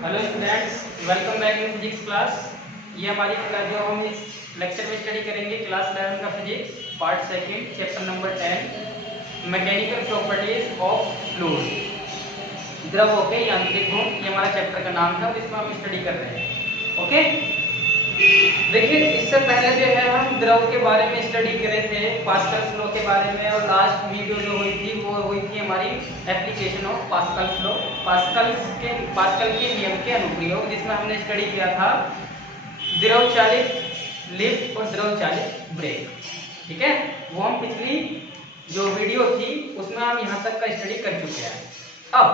Hello students, welcome back in physics class. ये हमारी class जो हम इस लेक्चर में स्टडी करेंगे क्लास 11 का physics part second chapter number 10 mechanical properties of fluid. द्रव के यांत्रिक गुण, ये हमारा चैप्टर का नाम है और इसमें हम स्टडी कर रहे हैं। ओके, देखिए इससे पहले जो है हम द्रव के बारे में स्टडी करे थे, पास्कल्स लॉ के बारे में, और लास्ट वीडियो जो हुई थी वो हुई थी हमारी application of Pascal's law, Pascal के नियम के अनुप्रयोग, जिसमें हमने स्टडी किया था द्रव चालित लिफ्ट और द्रव चालित ब्रेक। ठीक है, वो हम पिछली जो वीडियो थी उसमें हम यहाँ तक का स्टडी कर चुके हैं। अब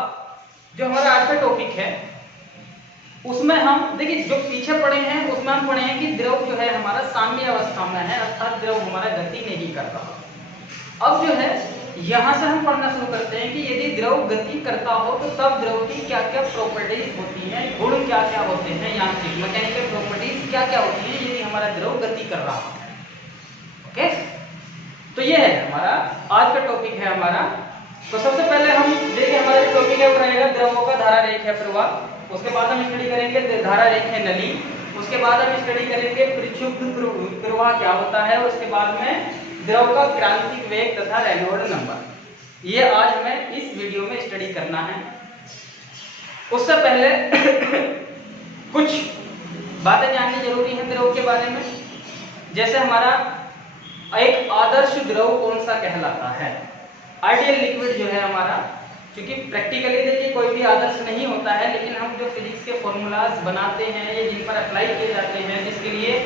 जो हमारा आज का टॉपिक है उसमें हम देखिए जो पीछे पढ़े हैं उसमें हम पढ़े हैं कि द्रव जो है हमारा साम्य अवस्था में है, अर्थात द्रव हमारा गति नहीं कर रहा। अब जो है यहाँ से हम पढ़ना शुरू करते हैं कि यदि द्रव गति करता हो तो तब द्रव की क्या क्या प्रॉपर्टीज होती हैं, गुण क्या क्या होते हैं, यांत्रिक मैकेनिकल प्रॉपर्टीज क्या क्या होती है यदि हमारा द्रव गति कर रहा है। ओके, तो ये है हमारा आज का टॉपिक है हमारा। तो सबसे पहले हम देखिए हमारा जो टॉपिक है वो रहेगा द्रवों का धारा रेखीय प्रवाह। उसके बाद हम स्टडी करेंगे धारा रेखीय नली। उसके बाद हम स्टडी करेंगे परिक्षुब्ध प्रवाह क्या होता है। उसके बाद में द्रव का क्रांतिक वेग तथा रेनॉल्ड नंबर। ये आज हमें इस वीडियो में स्टडी करना है। उससे पहले कुछ बातें जाननी जरूरी है द्रव के बारे में। जैसे हमारा एक आदर्श द्रव कौन सा कहलाता है। आइडियल लिक्विड जो है हमारा, क्योंकि प्रैक्टिकली देखिए कोई भी आदर्श नहीं होता है, लेकिन हम जो फिजिक्स के फॉर्मूलाज बनाते हैं ये जिन पर अप्लाई किए जाते हैं, जिसके लिए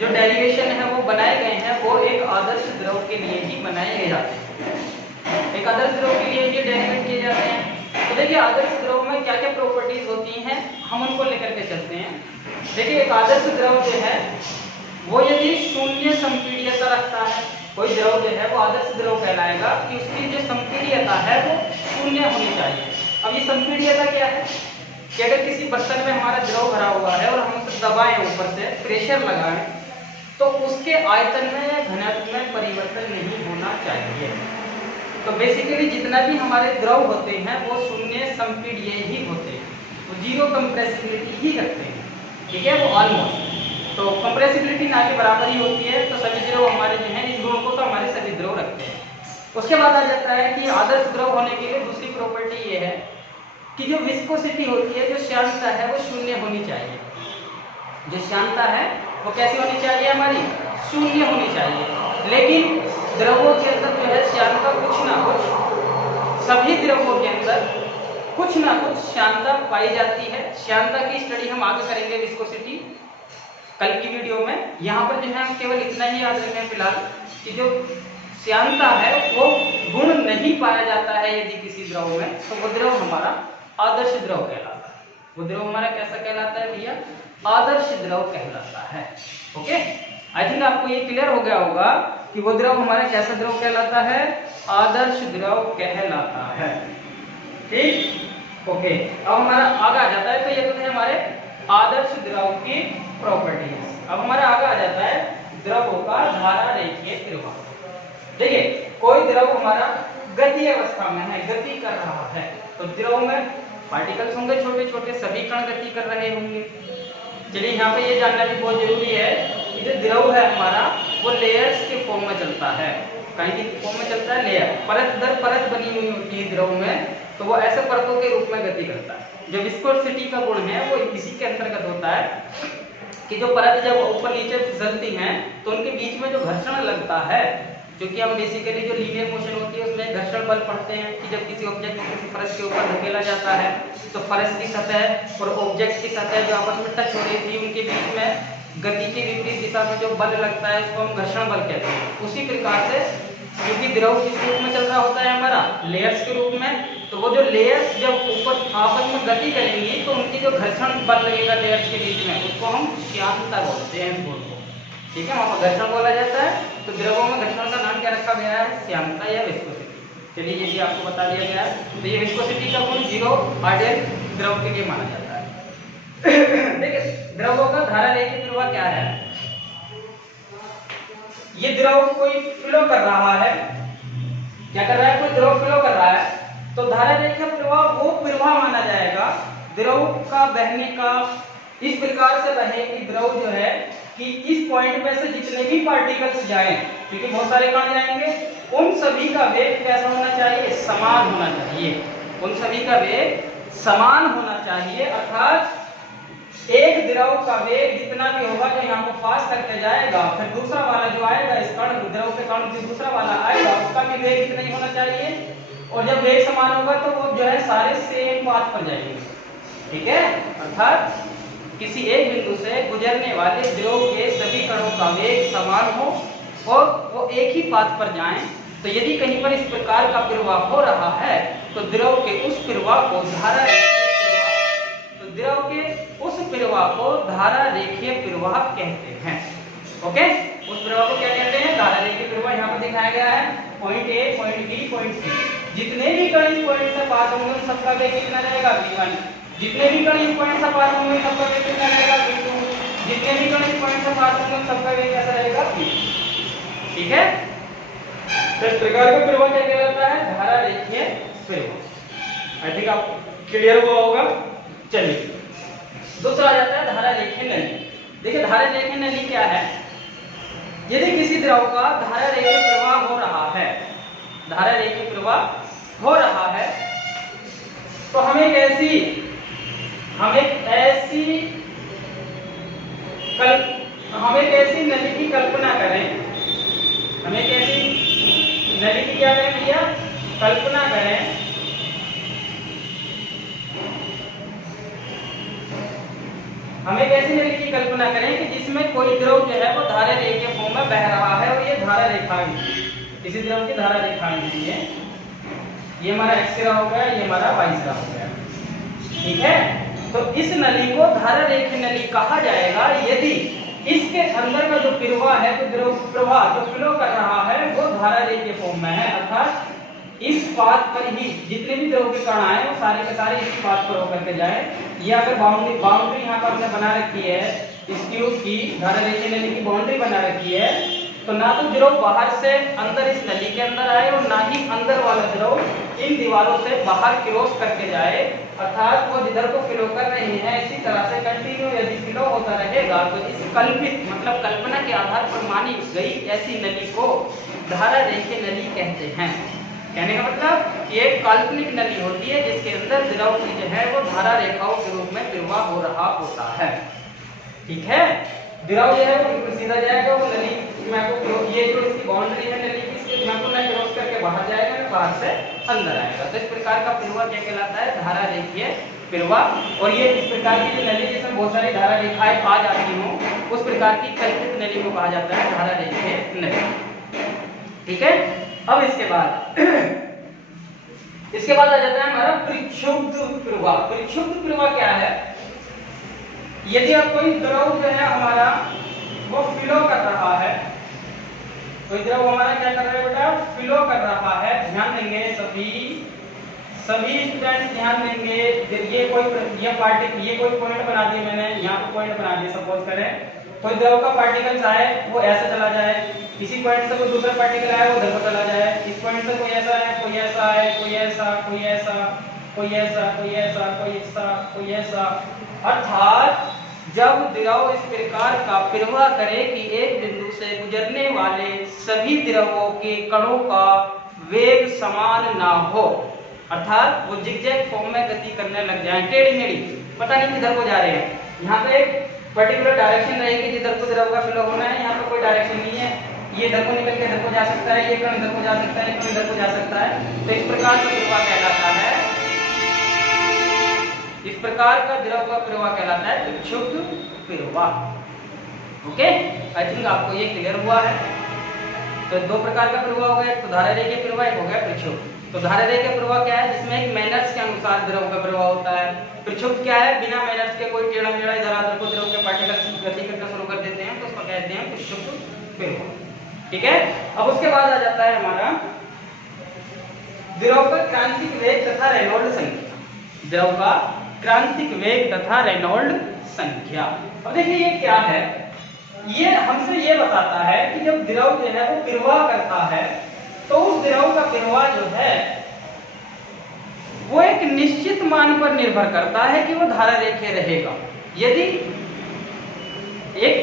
जो डेरिवेशन है वो बनाए गए हैं, वो एक आदर्श द्रव के लिए ही बनाए गए जाते हैं। एक आदर्श द्रव के लिए ये डेरिवेट किए जाते हैं। तो देखिए आदर्श द्रव में क्या क्या प्रॉपर्टीज होती हैं हम उनको लेकर के चलते हैं। देखिए एक आदर्श द्रव जो है वो यदि शून्य संपीड्यता रखता है, कोई द्रव जो है वो आदर्श द्रव कहलाएगा कि उसकी जो संपीड्यता है वो शून्य होनी चाहिए। अब ये संपीड्यता क्या है कि अगर किसी बर्तन में हमारा द्रव भरा हुआ है और हम उसे दबाएं, ऊपर से प्रेशर लगाएं, तो उसके आयतन में या घनत्व में परिवर्तन नहीं होना चाहिए। तो बेसिकली जितना भी हमारे द्रव होते हैं वो शून्य संपीड्य ही होते हैं, वो जीरो कंप्रेसिबिलिटी ही रखते हैं। ठीक है, वो ऑलमोस्ट तो कंप्रेसिबिलिटी ना के बराबर ही होती है। तो सभी द्रव हमारे जो हैं इस गुण को तो हमारे सभी द्रव रखते हैं। उसके बाद आ जाता है कि आदर्श द्रव होने के लिए दूसरी प्रॉपर्टी ये है कि जो विस्कोसिटी होती है, जो श्यानता है वो शून्य होनी चाहिए। जो श्यानता है वो कैसी होनी चाहिए, हमारी शून्य होनी चाहिए। लेकिन द्रवों के अंदर जो है श्यानता कुछ ना कुछ, सभी द्रवों के अंदर कुछ ना कुछ श्यानता पाई जाती है। श्यानता की स्टडी हम आगे करेंगे विस्कोसिटी कल की वीडियो में। यहाँ पर जो है हम केवल इतना ही याद रखें फिलहाल कि जो श्यानता है वो गुण नहीं पाया जाता है यदि किसी द्रव में, तो वो द्रव हमारा आदर्श द्रव कहलाता है। वो द्रव हमारा कैसा कहलाता है भैया, आदर्श द्रव कहलाता है। ओके, आई थिंक आपको ये क्लियर हो गया होगा कि वो द्रव हमारा कैसा द्रव कहलाता है, आदर्श द्रव कहलाता है। ठीक, ओके, अब हमारा आगे आ जाता है। तो ये तो है हमारे आदर्श द्रव की प्रॉपर्टीज। अब हमारा आगे आ जाता है द्रवों का धारा रेखीय प्रवाह। देखिए कोई द्रव हमारा गति अवस्था में है, गति कर रहा है, तो द्रव में पार्टिकल्स होंगे छोटे छोटे, सभी कण गति कर रहे होंगे। चलिए यहाँ पे ये जानना भी बहुत जरूरी है कि जो द्रव है हमारा वो लेयर्स के फॉर्म में चलता है। कहीं की फॉर्म में चलता है लेयर, परत दर परत बनी हुई होती है द्रव में, तो वो ऐसे परतों के रूप में गति करता है। जो विस्कोसिटी का गुण है वो इसी के अंतर्गत होता है कि जो परत जब ऊपर नीचे फिसलती हैं तो उनके बीच में जो घर्षण लगता है, क्योंकि हम बेसिकली जो लीनियर मोशन होती है उसमें घर्षण बल पड़ते हैं कि जब किसी ऑब्जेक्ट को किसी फर्श के ऊपर धकेला जाता है तो फर्श की सतह और ऑब्जेक्ट की सतह जो आपस में टच हो रही थी उनके बीच में गति के विपरीत दिशा में जो बल लगता है उसको हम घर्षण बल कहते हैं। उसी प्रकार से क्योंकि द्रव किस रूप में चल रहा होता है हमारा, लेयर्स के रूप में, तो वो जो लेयर्स जब ऊपर आपस में गति करेंगी तो उनकी जो घर्षण बल लगेगा लेयर्स के बीच में उसको हम श्यानता बोलते हैं, गुण को। ठीक है, वहाँ पर घर्षण बोला जाता है। तो द्रवों में घर्षण का नाम क्या रखा गया है, श्यानता या विस्कोसिटी। चलिए ये भी आपको बता दिया गया है। तो ये विस्कोसिटी का गुण जीरो आइडियल द्रव के लिए माना जाता है। देखिए द्रवों का धारा रेखीय प्रवाह क्या है। ये द्रव कोई फ्लो कर रहा है, क्या कर रहा है, कोई द्रव फ्लो कर रहा है, तो धारा रेखीय प्रवाह वो प्रवाह माना जाएगा द्रव का बहने का इस प्रकार से बहे कि द्रव जो है कि इस पॉइंट में से जितने भी पार्टिकल्स जाएं, क्योंकि बहुत सारे कण जाएंगे, उन सभी का वेग कैसा होना चाहिए? समान होना चाहिए। उन सभी का वेग समान होना चाहिए, अर्थात एक द्रव का वेग जितना भी होगा जो यहाँ को पास करके जाएगा, फिर दूसरा वाला जो आएगा इस कण द्रव के कण से दूसरा वाला आएगा, उसका भी वेग इतना ही होना चाहिए। और जब वेग समान होगा तो वो जो है सारे सेम पाथ पर जाएंगे। ठीक है, अर्थात किसी एक बिंदु से गुजरने वाले द्रव के सभी कणों का वेग समान हो और वो एक ही पाथ पर जाएं। तो यदि कहीं पर इस प्रकार का प्रवाह हो रहा है तो द्रव के उस प्रवाह को धारा रेखीय प्रवाह कहते हैं। ओके, उस प्रवाह को क्या कहते हैं? धारा रेखीय प्रवाह। यहाँ पर दिखाया गया है point A, point B, point C. जितने भी कण इस पॉइंट से पास होंगे उन सबका वेग कितना रहेगा? v1। जितने भी कण इस पॉइंट से पास होंगे सबका वेग कितना रहेगा? v2। जितने भी कण इस पॉइंट से पास होंगे सबका वेग कैसा रहेगा? v। ठीक है, तो इस प्रकार का प्रवाह क्या कहलाता है? धारा रेखीय प्रवाह। आई थिंक आप क्लियर हुआ होगा। चलिए, दूसरा आ जाता है धारा रेखीय नली। देखिए धारा रेखीय नली क्या है? यदि किसी द्रव का धारा रेखीय प्रवाह हो रहा है, धारा रेखीय प्रवाह हो रहा है, तो हम एक ऐसी नली की कल्पना करें। हम एक ऐसी नली की क्या करें भैया? कल्पना करें। हम एक ऐसी नली की कल्पना करें कि जिसमें कोई द्रव जो है वो धारा रेखीय फॉर्म में बह रहा है और ये धारा रेखाएं, किसी द्रव की धारा रेखाएं हैं। ये हमारा x सिरा हो गया, ये हमारा y सिरा हो गया। ठीक है, तो इस नली को धारा रेखीय नली कहा जाएगा यदि इसके अंदर का जो प्रवाह है, तो द्रव प्रवाह जो फ्लो कर रहा है वो धारा रेखीय फॉर्म में है, अर्थात इस पाथ पर ही जितने भी द्रव के कण आए वो सारे के सारे इस पाथ पर होकर के जाए। ये अगर बाउंड्री यहाँ पर हमने बना रखी है, इस ट्यूब की धारा रेखीय नली की बाउंड्री बना रखी है, तो ना तो द्रव बाहर से अंदर इस नली के अंदर आए और ना ही अंदर वाला द्रव इन दीवारों से बाहर क्रॉस करके जाए, अर्थात वो जिधर को फ्लो कर रहे हैं इसी तरह से कंटिन्यू यदि फ्लो होता रहेगा तो इस कल्पित मतलब कल्पना के आधार पर मानी गई ऐसी नली को धारा रेखीय नली कहते हैं। कहने का मतलब कि एक काल्पनिक नली होती है जिसके अंदर द्रव की जो है वो धारा रेखाओं के रूप में प्रवाह हो रहा होता है। ठीक है, द्रव जो है वो बिल्कुल सीधा जाएगा, वो नली ये जो इसकी बाउंड्री है नली की, इसके को ना क्रॉस करके बाहर जाएगा, बाहर से अंदर आएगा। तो इस प्रकार का प्रवाह क्या कहलाता है? धारा रेखीय प्रवाह। और ये इस प्रकार की जो नली जिसमें बहुत सारी धारा रेखाएं आ जाती हों उस प्रकार की कल्पित नली को कहा जाता है धारा रेखीय नली। ठीक है, अब इसके बाद आ जाता है हमारा परिक्षुब्ध प्रवाह। परिक्षुब्ध प्रवाह क्या है? यदि अब कोई द्रव जो है हमारा वो फ्लो कर रहा है, कोई द्रव हमारा क्या कर रहा है बेटा? फ्लो कर रहा है। ध्यान देंगे सभी स्टूडेंट्स ध्यान देंगे। ये कोई पॉइंट बना दिया मैंने, यहाँ पे पॉइंट बना दिया। सपोज करें कोई द्रव का पार्टिकल्स आए वो ऐसे चला जाए, इसी पॉइंट से कोई दूसरा पार्टिकल आए वो उधर को चला जाए, इस पॉइंट से कोई ऐसा है, कोई ऐसा है, कोई ऐसा, कोई ऐसा, कोई ऐसा, कोई ऐसा, कोई ऐसा, कोई ऐसा। अर्थात जब द्रव इस प्रकार का प्रवाह करे कि एक बिंदु से गुजरने वाले सभी द्रवों के कणों का वेग समान ना हो, अर्थात वो जिगजैग फॉर्म में गति करने लग जाए, टेढ़ी मेढ़ी, पता नहीं किधर को जा रहे हैं। यहाँ पे एक पर्टिकुलर डायरेक्शन रहेगी जिधर को द्रव का फ्लो होना है, यहाँ पे कोई डायरेक्शन नहीं है, ये इधर को निकल के इधर को जा सकता है, ये कण इधर को जा सकता है, ये कण इधर को जा सकता है। तो इस प्रकार का प्रवाह कहलाता है, इस प्रकार का द्रव का प्रवाह कहलाता है परिक्षुब्ध प्रवाह। ओके, आई थिंक आपको ये क्लियर हुआ है। तो दो प्रकार का प्रवाह हो गया, तो धारा रेखीय प्रवाह, एक हो गया परिक्षुब्ध। तो धारा रेखीय प्रवाह क्या है? जिसमें एक मैनर्स के अनुसार द्रव का प्रवाह होता है। परिक्षुब्ध क्या है? बिना मैनर्स के कोई टेढ़ा मेढ़ा इधर उधर को द्रव के पार्टिकल्स गति करना शुरू कर देते हैं, तो उसको कहते हैं परिक्षुब्ध प्रवाह। ठीक है, अब उसके बाद आ जाता है हमारा द्रव का क्रांतिक वेग तथा रेनॉल्ड संख्या। द्रव का क्रांतिक वेग तथा रेनॉल्ड संख्या। अब देखिए ये क्या है? ये हमसे ये बताता है कि जब द्रव जो है वो प्रवाह करता है तो उस द्रव का प्रवाह जो है वो एक निश्चित मान पर निर्भर करता है कि वो धारा रेखीय रहेगा। यदि एक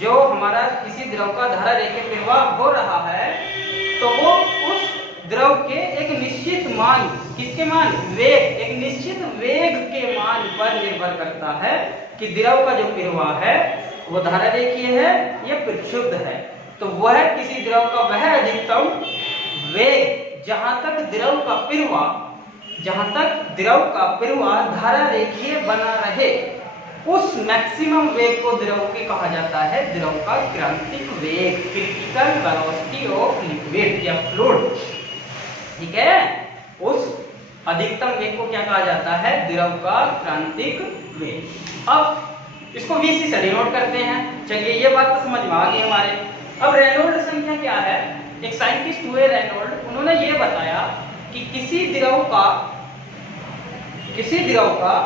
जो हमारा किसी द्रव का धारा रेखीय प्रवाह हो रहा है तो वो उस द्रव के एक निश्चित मान, किसके मान, वेग, एक निश्चित वेग के मान पर निर्भर करता है कि द्रव का जो प्रवाह है वो धारा रेखीय है या प्रक्षुब्ध है। तो वह किसी द्रव का वह अधिकतम वेग जहां तक द्रव का प्रवाह धारा रेखीय बना रहे, उस मैक्सिमम वेग को द्रव के कहा जाता है द्रव का क्रांतिक वेग, क्रिटिकल वेलोसिटी ऑफ लिक्विड या फ्लूइड। ठीक है, उस अधिकतम वेग को क्या कहा जाता है, द्रव का क्रांतिक वेग। अब इसको वीसी से डिनोट करते हैं। चलिए ये बात तो समझ में आ गई हमारे। अब रेनॉल्ड संख्या क्या है? एक साइंटिस्ट हुए रेनॉल्ड, उन्होंने ये बताया कि किसी द्रव का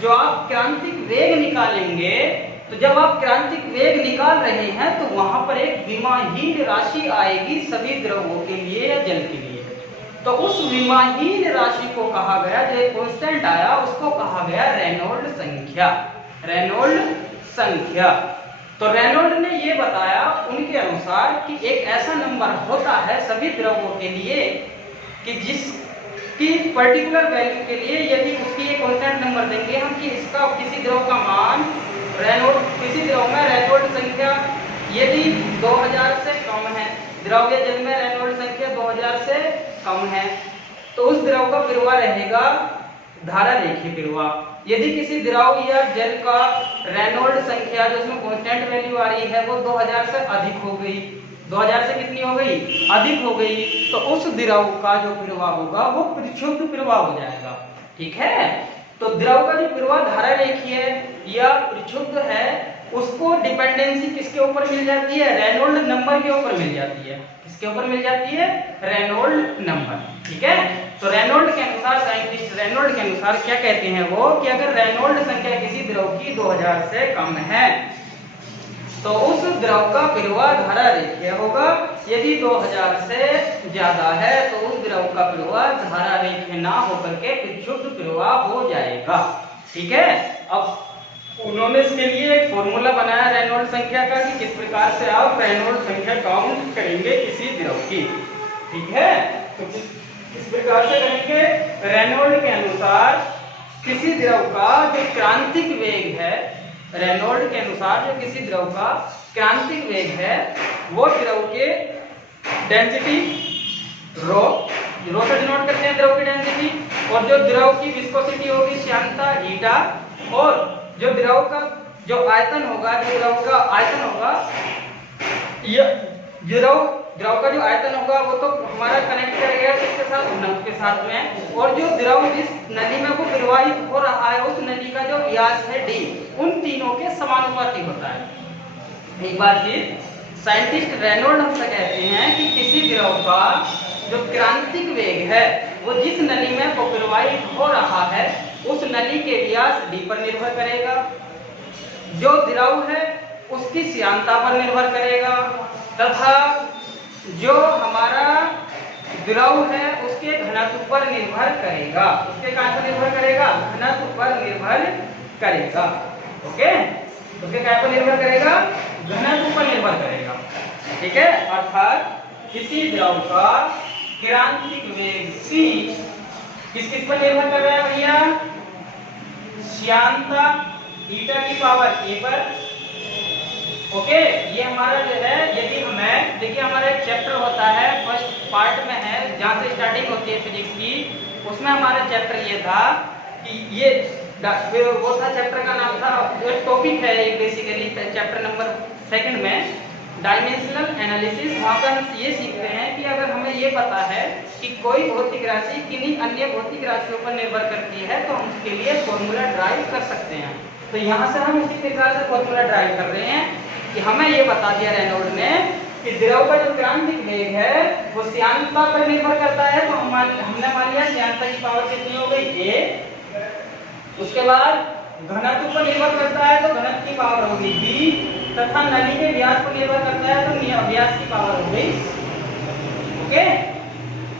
जो आप क्रांतिक वेग निकालेंगे, तो जब आप क्रांतिक वेग निकाल रहे हैं तो वहां पर एक विमाहीन राशि आएगी सभी द्रवों के लिए या जल के लिए। तो उस विमाहीन राशि को कहा गया, जो एक कांस्टेंट आया उसको कहा गया रेनॉल्ड संख्या। रेनॉल्ड संख्या। तो रेनॉल्ड ने ये बताया उनके अनुसार कि एक ऐसा नंबर होता है सभी द्रवों के लिए कि जिसकी पर्टिकुलर वैल्यू के लिए यदि उसकी एक कांस्टेंट नंबर देंगे हम कि इसका किसी द्रव का मान किसी द्रव में रेनॉल्ड संख्या यदि 2000 से कम है, द्रव या जल में रेनॉल्ड संख्या 2000 से कम है, तो उस द्रव का प्रवाह रहेगा धारा रेखीय प्रवाह। यदि किसी द्रव या जल का रेनॉल्ड संख्या जो उसमें कांस्टेंट वैल्यू आ रही है वो 2000 से अधिक हो गई, 2000 से कितनी हो गई, अधिक हो गई, तो उस द्रव का जो प्रवाह होगा वो प्रक्षुब्ध प्रवाह हो जाएगा। ठीक है, तो द्रव का जो प्रवाह धारा रेखीय या प्रक्षुब्ध है उसको डिपेंडेंसी किसके ऊपर मिल जाती है, रेनॉल्ड नंबर के ऊपर मिल जाती है। किसके ऊपर मिल जाती है, रेनॉल्ड नंबर। ठीक है, तो रेनॉल्ड के अनुसार, साइंटिस्ट रेनॉल्ड के अनुसार क्या कहते हैं वो कि अगर रेनॉल्ड संख्या किसी द्रव की 2000 से कम है तो उस द्रव का प्रवाह धारा रेखीय होगा। यदि 2000 से ज्यादा है तो उस द्रव का प्रवाह धारा रेखीय ना होकर के प्रक्षुब्ध प्रवाह हो जाएगा। ठीक है, अब उन्होंने इसके लिए एक फॉर्मूला बनाया रेनॉल्ड संख्या का कि किस प्रकार से आप रेनॉल्ड संख्या काउंट करेंगे किसी द्रव की। ठीक है, तो किस प्रकार से करेंगे, रेनॉल्ड के अनुसार किसी द्रव का जो क्रांतिक वेग है, रेनॉल्ड के अनुसार जो किसी द्रव का क्रांतिक वेग है वो द्रव के डेंसिटी रो से डिनोट करते हैं द्रव की डेंसिटी, और जो द्रव की विस्कोसिटी होगी श्यानता ईटा, और जो द्रव का जो आयतन होगा, जो द्रव का आयतन होगा, द्रव का जो आयतन होगा वो तो हमारा कनेक्ट करेगा किसके साथ, घनत्व के साथ में, और जो द्रव जिस नली में वो प्रवाहित हो रहा है उस नली का जो व्यास है d, उन तीनों के समानुपाती होता है। एक बार फिर साइंटिस्ट रेनॉल्ड हमसे कहते हैं कि किसी द्रव का जो क्रांतिक वेग है वो जिस नली में वो प्रवाहित हो रहा है उस नली के व्यास d पर निर्भर करेगा, जो द्रव है उसकी श्यानता पर निर्भर करेगा, तथा जो हमारा द्रव है उसके घनत्व पर निर्भर करेगा। उसके कहां पर निर्भर करेगा, घनत्व पर निर्भर करेगा। ओके, उसके क्या पर निर्भर करेगा, घनत्व पर निर्भर करेगा। ठीक है, अर्थात किसी द्रव का क्रांतिक वेग c किस पर निर्भर कर रहा है भैया, श्यानता ईटा की पावर a पर। ओके, ये हमारा जो है, यदि हमें देखिए हमारा एक चैप्टर होता है फर्स्ट पार्ट में है जहां से स्टार्टिंग होती है फिजिक्स की, उसमें हमारा चैप्टर ये था कि ये वो था, चैप्टर का नाम था, जो टॉपिक है एक बेसिकली चैप्टर नंबर 2 में डायमेंशनल एनालिसिस। वहां पर हम ये सीखते हैं कि अगर हमें ये पता है कि कोई भौतिक राशि किन्हीं अन्य भौतिक राशियों पर निर्भर करती है तो हम उसके लिए फॉर्मूला ड्राइव कर सकते हैं। तो यहाँ से हम उसी प्रकार से फॉर्मूला ड्राइव कर रहे हैं कि हमें ये बता दिया रेनॉल्ड ने कि द्रव का जो क्रांतिक वेग है वो श्यानता पर निर्भर करता है। तो हमने मान लिया श्यानता की पावर कितनी हो गई a, उसके बाद घनत्व पर निर्भर करता है तो घनत्व की पावर होगी b, तथा नली के व्यास पर निर्भर करता है तो व्यास की पावर हो गई। ओके,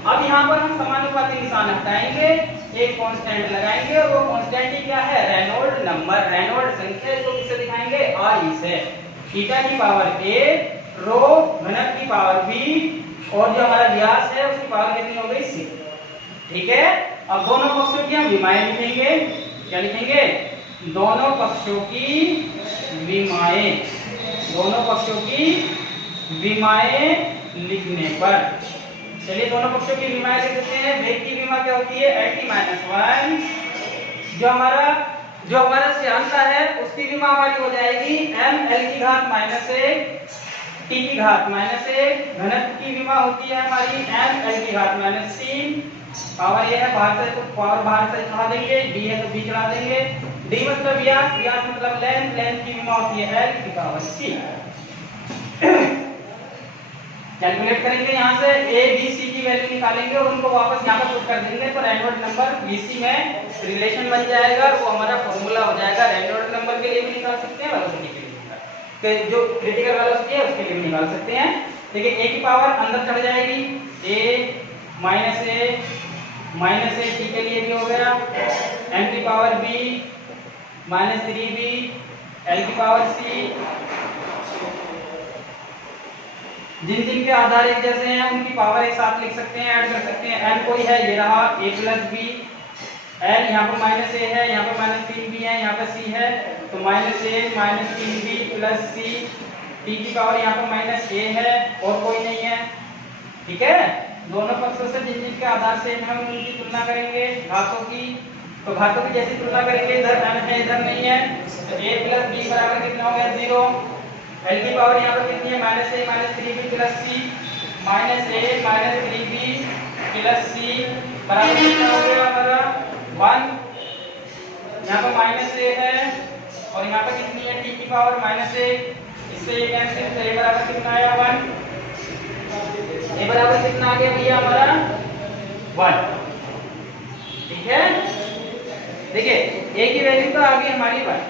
अब यहाँ पर हम समानुपाती निशान हटाएंगे, एक कांस्टेंट लगाएंगे और वो कांस्टेंट ही क्या है, रेनॉल्ड नंबर, रेनॉल्ड संख्या। इसको किससे दिखाएंगे, आर ई से। थीटा की पावर a, रो घनत्व की पावर b, और जो हमारा व्यास है उसकी पावर कितनी हो गई, 6। ठीक है। अब दोनों पक्षों की हम विमाएं लिखेंगे। क्या लिखेंगे, दोनों पक्षों की विमाएं। दोनों पक्षों की विमाएं लिखने पर, चलिए दोनों पक्षों की विमाएं लिख देते हैं। वेग की विमा क्या होती है, LT - 1। जो हमारा श्यानता है उसकी विमा हमारी हो जाएगी ml की घात -1 t की घात -1। घनत्व की विमा होती है हमारी ml की घात -3। पावर ये है, बाहर से तो पावर बाहर से चढ़ा देंगे, d है तो b चढ़ा देंगे। d मतलब व्यास, व्यास मतलब लेंथ, लेंथ की विमा होती है l की पावर c। कैलकुलेट करेंगे, यहाँ से a b c की वैल्यू निकालेंगे और उनको वापस यहाँ पर पुट कर देंगे, तो रेनॉल्ड नंबर bc में रिलेशन बन जाएगा और वो हमारा फॉर्मूला हो जाएगा। रेनॉल्ड नंबर के लिए भी निकाल सकते हैं, वेलोसिटी के लिए भी, जो क्रिटिकल वेलोसिटी है उसके लिए भी निकाल सकते हैं। देखिए a की पावर अंदर चढ़ जाएगी, a माइनस a t के लिए भी हो गया, m की पावर b -3b, l की पावर c। जिन जिन के आधार एक जैसे हैं उनकी पावर एक साथ लिख सकते हैं, ऐड कर सकते हैं। n कोई है, ये रहा a + b, l यहाँ पर -a है, यहाँ पर -3b है, यहाँ पर c है, तो -a -3b + c। t की पावर यहाँ पर -a है और कोई नहीं है। ठीक है। दोनों पक्षों से जिन जिन के आधार से हम उनकी तुलना करेंगे घातों की, तो घातों की जैसी तुलना करेंगे, इधर n है इधर नहीं है, तो a + b बराबर कितना हो गया, 0। l की पावर यहाँ पर कितनी है, -a -3b + c, -a -3b + c बराबर कितना हो गया हमारा, 1। यहाँ पर -a है और यहाँ पर कितनी है, t की पावर -a, इससे ये कैंसिल, तो a बराबर कितना आया, 1। a बराबर कितना आ गया भैया हमारा, 1। ठीक है। देखिए a की वैल्यू तो आ गई हमारी 1।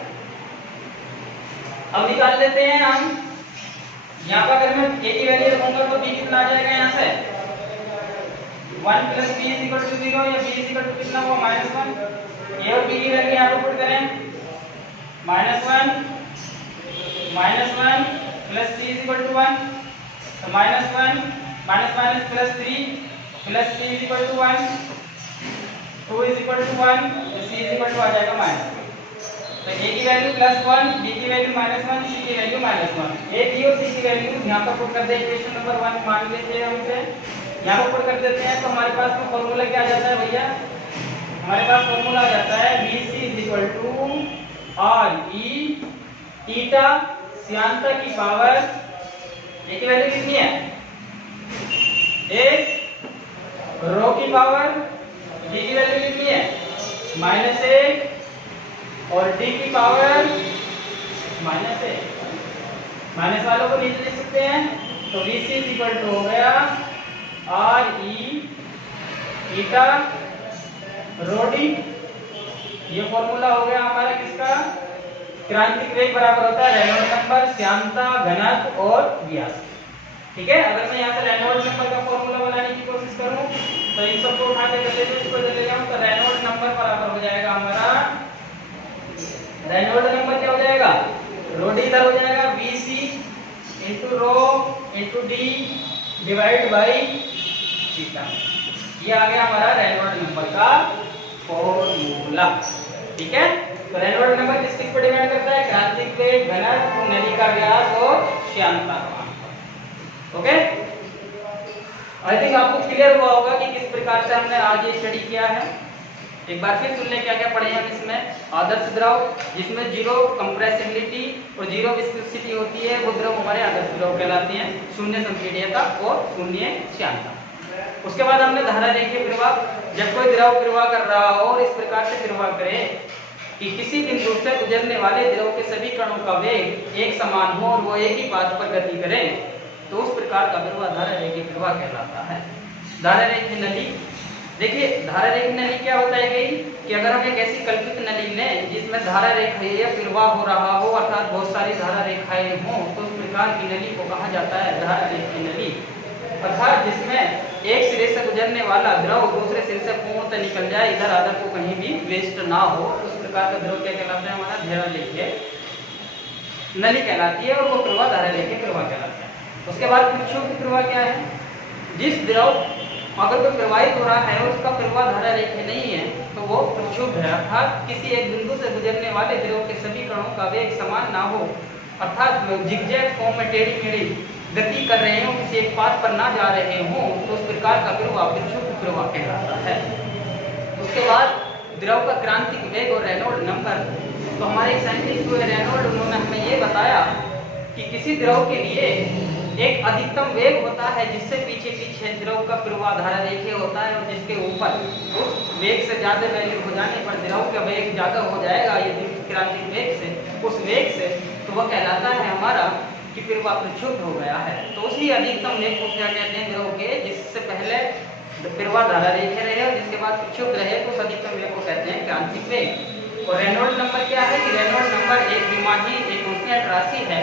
अब निकाल लेते हैं हम, यहाँ पर अगर मैं a की वैल्यू रखूंगा तो b कितना आ जाएगा, यहाँ से 1 + b = 0 या b कितना हुआ, -1। a और b की वैल्यू यहाँ पर पुट करें, -1 + c = 1, तो -1 -3 + c = 1, 2 = 1, तो c आ जाएगा -1। तो a की वैल्यू +1, b की वैल्यू -1, c की वैल्यू -1। a, b और c की वैल्यू यहाँ पर पुट कर दे, इक्वेशन नंबर 1 मान लेते हैं हम इसे, यहाँ पर पुट कर देते हैं, तो हमारे पास तो फॉर्मूला क्या आ जाता है भैया, हमारे पास फॉर्मूला आ जाता है bc = re थीटा श्यानता की पावर, a की वैल्यू कितनी है, 1, रो की पावर, b की वैल्यू कितनी है, -1, और d की पावर -1। माइनस वालों को नीचे लिख सकते हैं, तो bc = हो गया re थीटा रो d। ये फॉर्मूला हो गया हमारा किसका, क्रांतिक वेग बराबर होता है रेनॉल्ड नंबर, श्यानता, घनत्व और व्यास। ठीक है। अगर मैं यहाँ से रेनॉल्ड नंबर का फॉर्मूला बनाने की कोशिश करूं तो इन सबको उठा के कर लेते हैं, इसको ले जाऊं, तो रेनॉल्ड नंबर बराबर हो जाएगा हमारा, रेनॉल्ड नंबर क्या हो जाएगा, रो डी इधर हो जाएगा, bc × रो × d / थीटा। ये आ गया हमारा रेनॉल्ड नंबर का फॉर्मूला। ठीक है। तो रेनॉल्ड नंबर किस किस पर डिपेंड करता है, क्रांतिक वेग, घनत्व, नली का व्यास और श्यानता का। ओके, आई थिंक आपको क्लियर हुआ होगा कि किस प्रकार से हमने आज ये स्टडी किया है। एक बार फिर सुन लें क्या क्या पढ़े हैं इसमें। आदर्श द्रव जिसमें 0 कंप्रेसिबिलिटी और 0 विस्कोसिटी होती है, वो द्रव हमारे आदर्श द्रव कहलाते हैं, 0 संपीड्यता और 0 श्यानता। उसके बाद हमने धारा रेखीय प्रवाह, जब कोई द्रव प्रवाह कर रहा हो और इस प्रकार से प्रवाह करे कि किसी बिंदु से गुजरने वाले द्रव के सभी कणों का वेग एक समान हो और वो एक ही पाथ पर गति करें, तो उस प्रकार का प्रवाह धारा रेखीय प्रवाह कहलाता है। धारा रेखीय नली, देखिए धारा रेखीय नली क्या होता है कि अगर हम एक ऐसी कल्पित नली लें जिसमें धारा रेखीय प्रवाह हो रहा हो, अर्थात बहुत सारी धारा रेखाएं हों, तो उस प्रकार की नली को कहा जाता है धारा रेखीय नली, अर्थात जिसमें एक सिरे से गुजरने वाला द्रव दूसरे सिरे से पूर्णतः निकल जाए, इधर आधर को कहीं भी वेस्ट ना हो, उस प्रकार का द्रव क्या कहलाता है? हमारा धैर्यलेख्य नली कहलाती है, और वो प्रवाह धारालेख्य प्रवाह कहलाता है। उसके बाद प्रक्षुब्ध प्रवाह क्या है? जिस द्रव अगर कोई प्रवाहित हो रहा है और उसका प्रवाह धारालेख्य नहीं है तो वो प्रक्षुब्ध है, अर्थात किसी एक बिंदु से गुजरने वाले द्रव के सभी कणों का वेग समान ना हो, अर्थात जिगजैग फॉर्म में टेढ़ी मेढ़ी गति कर रहे हो, किसी एक पाथ पर ना जा रहे हो, तो उस प्रकार का प्रवाह प्रक्षुब्ध प्रवाह कहलाता है। उसके बाद द्रव का क्रांतिक वेग और रेनॉल्ड नंबर। तो हमारे साइंटिस्ट जो है रेनॉल्ड, उन्होंने हमें ये बताया कि किसी द्रव के लिए एक अधिकतम वेग होता है जिससे पीछे पीछे द्रव का प्रवाह धारालेख्य होता है, और जिसके ऊपर उस वेग से ज्यादा वैल्यू हो जाने पर द्रव का वेग ज्यादा हो जाएगा ये क्रांतिक वेग से, उस वेग से, तो वह कहलाता है हमारा कि प्रवाह प्रक्षुब्ध हो गया है। तो उसी अधिकतम वेग को क्या कहते हैं? द्रव के जिससे पहले प्रवाह धारालेख्य रहे और जिसके बाद प्रक्षुब्ध रहे, तो उस अधिकतम वेग को कहते हैं क्रांतिक वेग। और रेनॉल्ड नंबर क्या है? कि रेनॉल्ड नंबर एक द्विमाही एक कांस्टेंट राशि है